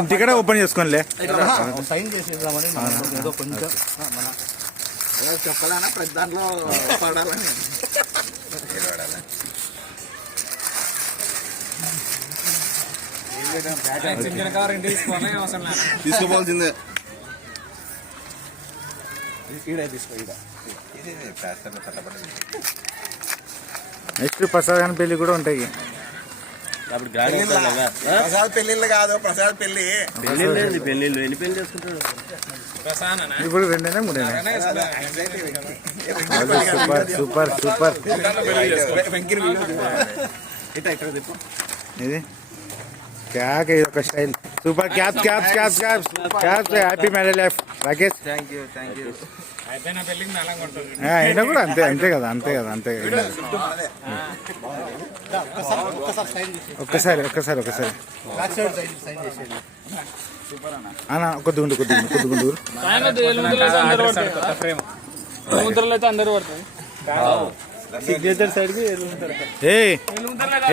ఇంటికడే open చేసుకోనిలే sign చేసేద్దామని ఏదో కొంచెం చెప్పలేనా ప్రతి దాంట్లో పడాలని తీసుకోవాల్సిందే నెక్స్ట్ ప్రసాద్ పెళ్లి కూడా ఉంటాయి. ప్రసాద్ పెళ్లిళ్ళు కాదు, ప్రసాద్ పెళ్లి పెళ్ళిళ్ళు ఎన్ని పెళ్లి చేసుకుంటాడు ఇప్పుడు రెండేనా మూడేనా? Super super super. ఇది క్యాక్ ఇది ఒక style super. Cap cap cap cap cap. Happy marriage life Rakesh. అయినా కూడా అంతే అంతే కదా అంతే కదా అంతే కదా. ఒక్కసారి ఒక్కసారి ఒక్కసారి అన్న కొద్దిగుండు కొద్దిగుండు కొద్దిగుండు. సిగ్నేచర్ సైడ్కి ఏ